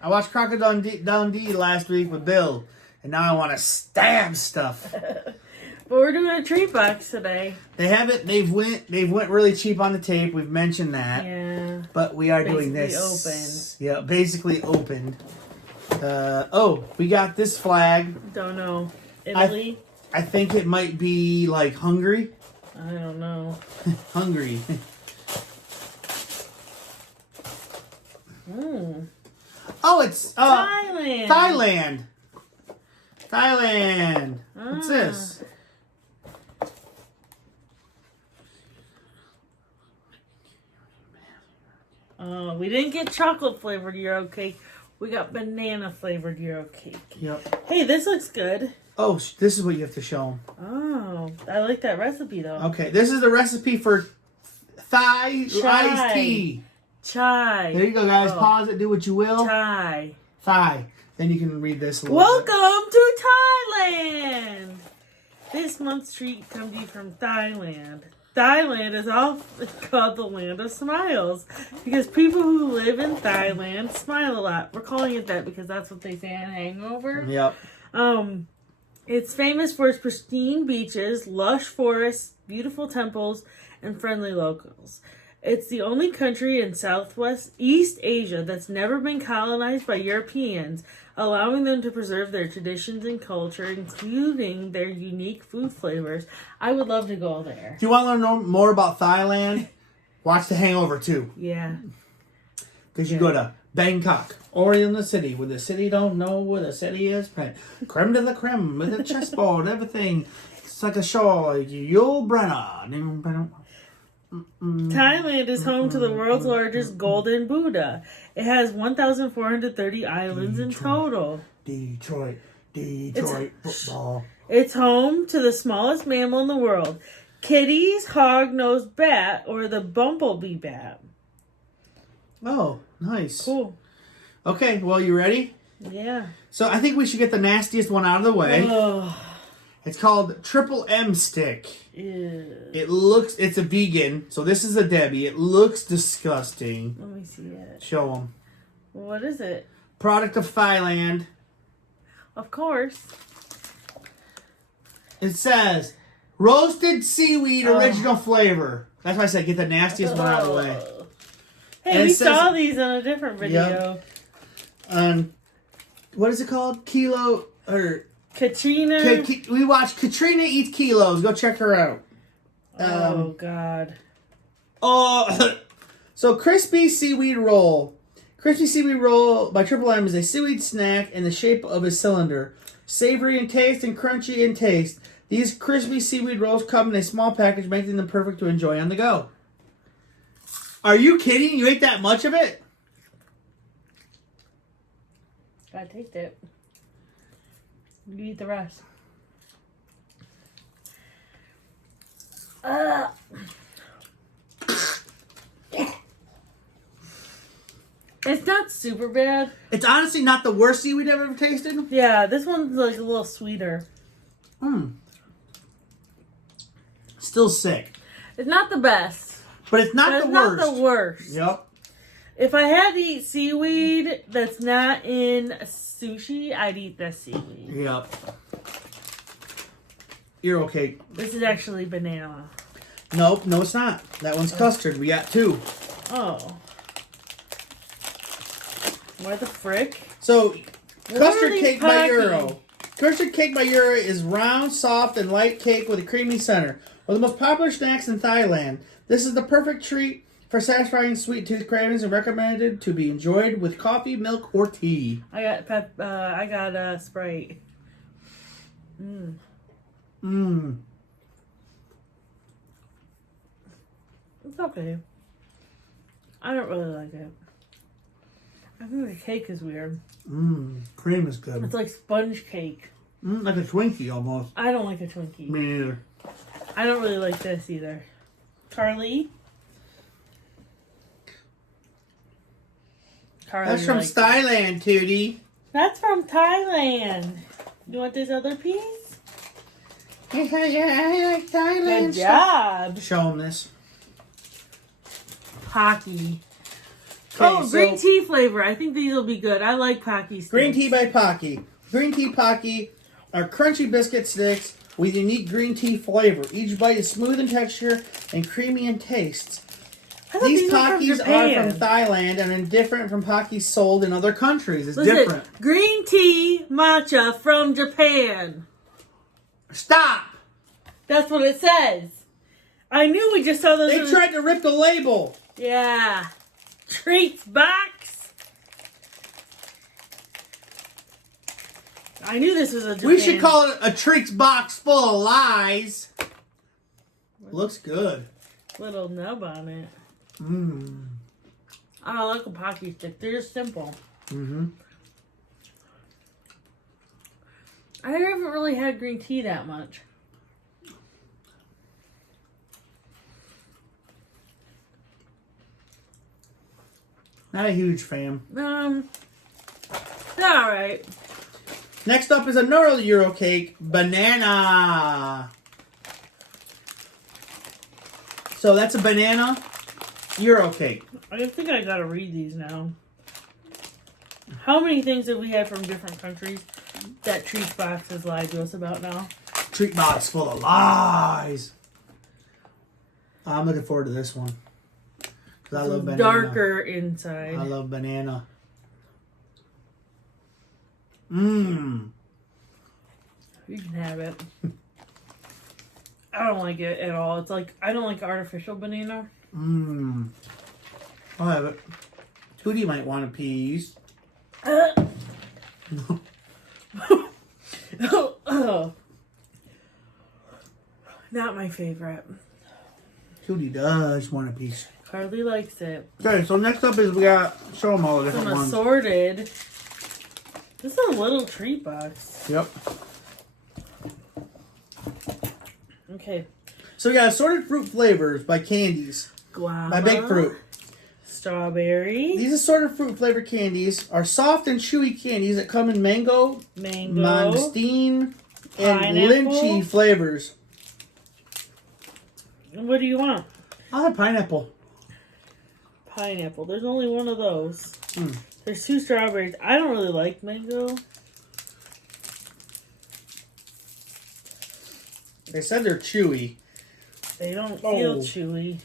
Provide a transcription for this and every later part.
I watched Crocodile Dundee last week with Bill, and now I want to stab stuff. But we're doing a treat box today. They haven't. They've went really cheap on the tape. We've mentioned that. Yeah. But we are doing Basically this. Yeah, basically opened. We got this flag. Don't know. Italy? I think it might be like Hungary. I don't know. Hungary. Oh, it's Thailand. Thailand. What's this? We didn't get chocolate flavored Euro cake. We got banana flavored Euro cake. Yep. Hey, this looks good. Oh, this is what you have to show them. Oh, I like that recipe though. Okay, this is the recipe for Thai Chai. iced tea. Chai. There you go, guys. Oh. Pause it. Do what you will. Chai. Thai. Then you can read this a little bit. Welcome to Thailand. This month's treat comes to you from Thailand. Thailand is all called the land of smiles because people who live in Thailand smile a lot. We're calling it that because that's what they say on Hangover. Yep. It's famous for its pristine beaches, lush forests, beautiful temples, and friendly locals. It's the only country in Southwest East Asia that's never been colonized by Europeans, allowing them to preserve their traditions and culture, including their unique food flavors. I would love to go there. If you want to learn more about Thailand, watch The Hangover 2. Yeah. Because you go to Bangkok, or in the city, where the city don't know where the city is. Creme de la creme, with a chessboard, everything. It's like a show, like Yul Brenner. Thailand is home to the world's largest golden Buddha. It has 1,430 islands in total. Detroit football. It's home to the smallest mammal in the world, Kitty's hog-nosed bat, or the bumblebee bat. Oh, nice. Cool. Okay, well, you ready? Yeah. So I think we should get the nastiest one out of the way. Oh. It's called Triple M Stick. Ew. It's a vegan, so this is a Debbie. It looks disgusting. Let me see it. Show them. What is it? Product of Thailand. Of course. It says roasted seaweed original flavor. That's why I said get the nastiest one out of the way. Hey, And we it says- saw these on a different video. What is it called? Kilo or Katrina. we watched Katrina Eats Kilos. Go check her out. Oh, God. Oh, so Crispy Seaweed Roll. Crispy Seaweed Roll by Triple M is a seaweed snack in the shape of a cylinder. Savory in taste and crunchy in taste. These crispy seaweed rolls come in a small package, making them perfect to enjoy on the go. Are you kidding? You ate that much of it? Gotta taste it. You eat the rest. It's not super bad. It's honestly not the worst seaweed I've ever tasted. Yeah, this one's like a little sweeter. Still sick. It's not the best. But it's not But the it's worst. not the worst. Yep. If I had to eat seaweed that's not in sushi, I'd eat this seaweed. Yep. You're okay. This is actually banana. Nope, no it's not. That one's custard. We got two. Oh. What the frick? So, custard these cake by packing? Euro. Custard cake by Euro is round, soft, and light cake with a creamy center. One of the most popular snacks in Thailand. This is the perfect treat for satisfying sweet tooth cravings and recommended to be enjoyed with coffee, milk, or tea. I got Sprite. It's okay. I don't really like it. I think the cake is weird. Cream is good. It's like sponge cake. Like a Twinkie almost. I don't like a Twinkie. Me neither. I don't really like this either. Carly? Carly That's from likes it. Thailand, Tootie. That's from Thailand. You want this other piece? I like Thailand. Good job. Show them this. Hockey. Oh, so green tea flavor. I think these will be good. I like Pocky sticks. Green tea by Pocky. Green tea Pocky are crunchy biscuit sticks with unique green tea flavor. Each bite is smooth in texture and creamy in taste. I thought These were Pockies from are Japan. from Thailand and are different from Pockies sold in other countries. It's Listen, different. green tea matcha from Japan. Stop! That's what it says. I knew we just saw those. They tried to rip the label. Yeah. Treats box. I knew this was a Japan. We should call it a treats box full of lies. Looks good. Little nub on it. Mmm. I like a Pocky stick. They're just simple. Mm-hmm. I haven't really had green tea that much. Not a huge fan. They're alright. Next up is another Euro cake, banana. So that's a banana Euro cake. I think I gotta read these now. How many things have we had from different countries that Treats Box has lied to us about now? Treat box full of lies. I'm looking forward to this one. 'Cause I love banana. Darker inside. I love banana. Mmm. You can have it. I don't like it at all. It's like, I don't like artificial banana. Mmm. I'll have it. Tootie might want a piece. Not my favorite. Tootie does want a piece. Carly likes it. Okay, so next up is we got, show them all the Some different ones. assorted. This is a little treat box. Yep. Okay. So we got assorted fruit flavors by Candies. Guava. By Big Fruit. Strawberry. These assorted fruit flavored candies are soft and chewy candies that come in mango, Mango. mangosteen, and Pineapple. lychee flavors. What do you want? I'll have pineapple. Pineapple. There's only one of those. Mm. There's 2 strawberries. I don't really like mango. They said they're chewy. They don't feel Oh. chewy.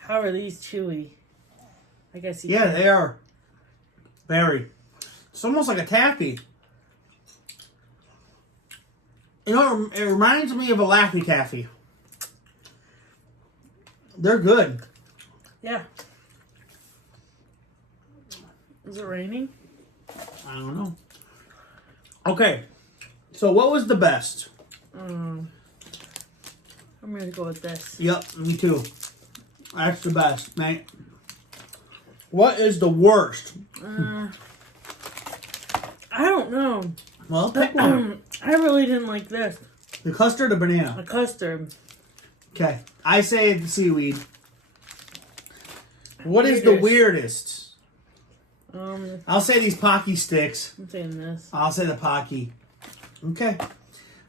How are these chewy? I guess you Yeah, can. they are. Very. It's almost like a taffy. You know, it reminds me of a Laffy Taffy. They're good. Yeah. Is it raining? I don't know. Okay. So what was the best? I'm gonna go with this. Yep, me too. That's the best, mate. What is the worst? I don't know. Well, pick one. I really didn't like this. The custard or banana? A custard. Okay. I say the seaweed. What is the weirdest? I'll say these Pocky sticks. I'm saying this. I'll say the Pocky. Okay.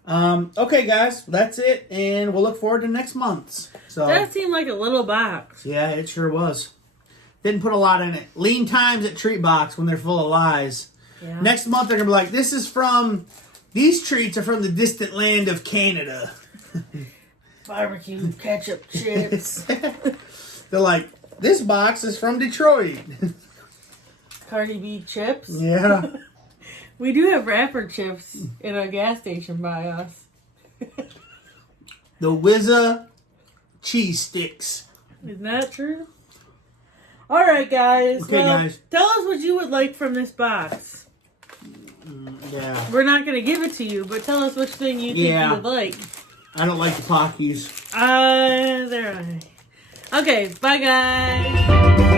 Okay, guys. That's it. And we'll look forward to next month's. So That seemed like a little box. yeah, it sure was. Didn't put a lot in it. Lean times at Treat Box when they're full of lies. Yeah. Next month they're gonna be like, these treats are from the distant land of Canada. Barbecue, ketchup, chips. They're like, this box is from Detroit. Cardi B chips. Yeah. We do have wrapper chips in a gas station by us. The Whizza cheese sticks. Isn't that true? Alright, guys. Okay, guys. Tell us what you would like from this box. Yeah. We're not going to give it to you, but tell us which thing you think you would like. I don't like the Pockies. There. Okay, bye, guys.